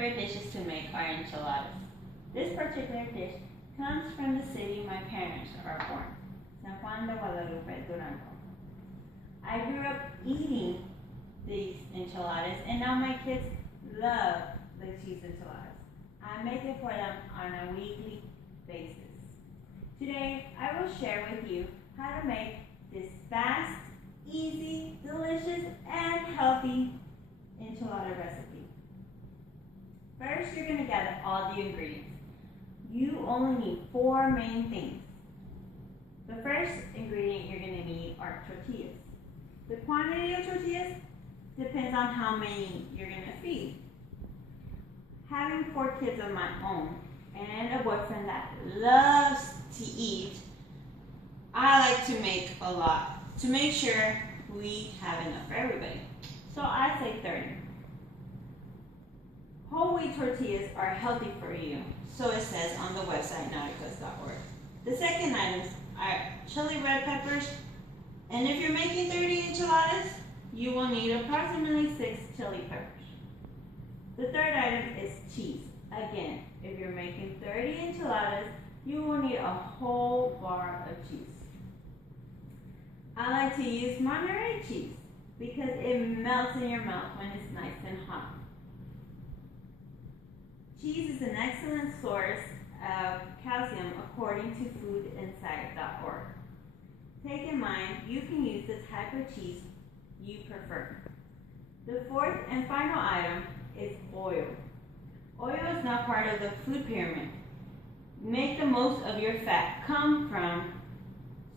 favorite dishes to make are enchiladas. This particular dish comes from the city my parents are born, San Juan de Guadalupe, Durango. I grew up eating these enchiladas, and now my kids love the cheese enchiladas. I make it for them on a weekly basis. Today, I will share with you how to make this fast, easy, delicious, and healthy enchilada recipe. First, you're going to gather all the ingredients. You only need 4 main things. The first ingredient you're going to need are tortillas. The quantity of tortillas depends on how many you're going to feed. Having 4 kids of my own and a boyfriend that loves to eat, I like to make a lot to make sure we have enough for everybody. So I say 30. Whole wheat tortillas are healthy for you, so it says on the website nauticus.org. The second items are chili red peppers, and if you're making 30 enchiladas, you will need approximately 6 chili peppers. The third item is cheese. Again, if you're making 30 enchiladas, you will need a whole bar of cheese. I like to use Monterey cheese because it melts in your mouth when it's nice and hot. Cheese is an excellent source of calcium according to foodinsight.org. Take in mind, you can use the type of cheese you prefer. The fourth and final item is oil. Oil is not part of the food pyramid. Make the most of your fat come from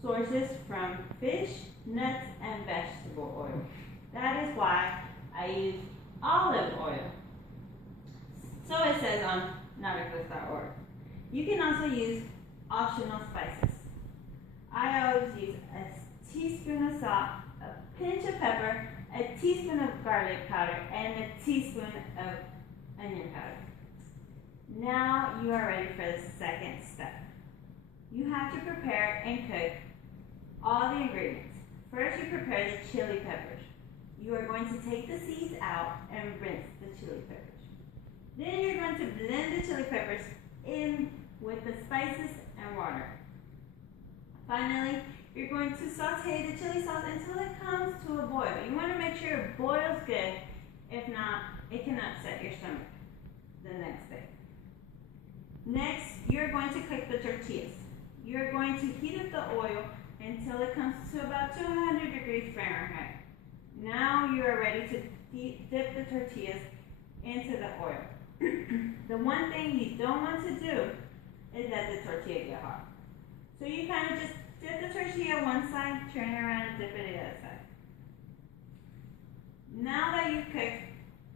sources from fish, nuts, and vegetable oil. That is why I use olive oil. So it says on nauticus.org. You can also use optional spices. I always use a teaspoon of salt, a pinch of pepper, a teaspoon of garlic powder, and a teaspoon of onion powder. Now you are ready for the second step. You have to prepare and cook all the ingredients. First, you prepare the chili peppers. You are going to take the seeds out and rinse the chili peppers. Then you're going to blend the chili peppers in with the spices and water. Finally, you're going to saute the chili sauce until it comes to a boil. You want to make sure it boils good. If not, it can upset your stomach the next day. Next, you're going to cook the tortillas. You're going to heat up the oil until it comes to about 200 degrees Fahrenheit. Now you are ready to dip the tortillas into the oil. The one thing you don't want to do is let the tortilla get hot. So you kind of just dip the tortilla one side, turn it around, and dip it the other side. Now that you've cooked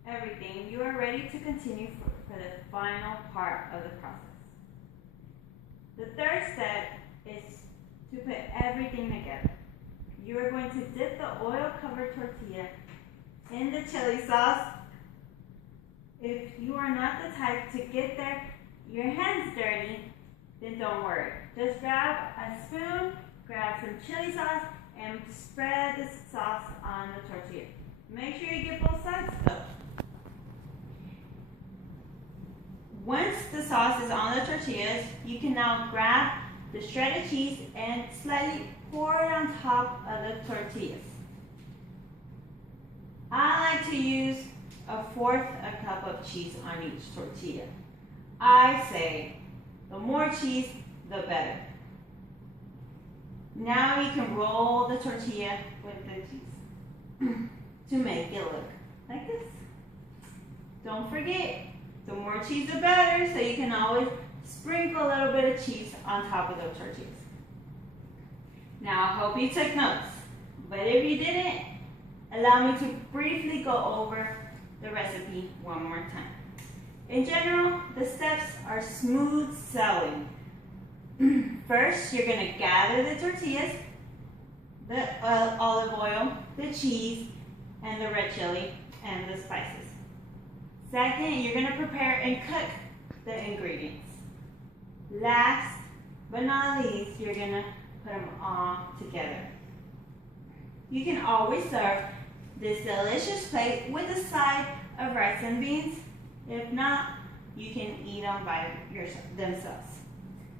everything, you are ready to continue for the final part of the process. The third step is to put everything together. You are going to dip the oil-covered tortilla in the chili sauce. If you are not the type to get your hands dirty, then don't worry. Just grab a spoon, grab some chili sauce, and spread the sauce on the tortilla. Make sure you get both sides though. Once the sauce is on the tortillas, you can now grab the shredded cheese and slightly pour it on top of the tortillas. I like to use 1/4 cup of cheese on each tortilla. I say the more cheese, the better. Now you can roll the tortilla with the cheese to make it look like this. Don't forget, the more cheese the better, so you can always sprinkle a little bit of cheese on top of the tortillas. Now I hope you took notes, but if you didn't, allow me to briefly go over the recipe one more time. In general, the steps are smooth sailing. First, you're going to gather the tortillas, the olive oil, the cheese, and the red chili, and the spices. Second, you're going to prepare and cook the ingredients. Last but not least, you're going to put them all together. You can always serve this delicious plate with a side of rice and beans, If not, you can eat them by themselves.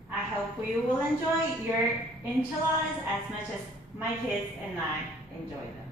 I hope you will enjoy your enchiladas as much as my kids and I enjoy them.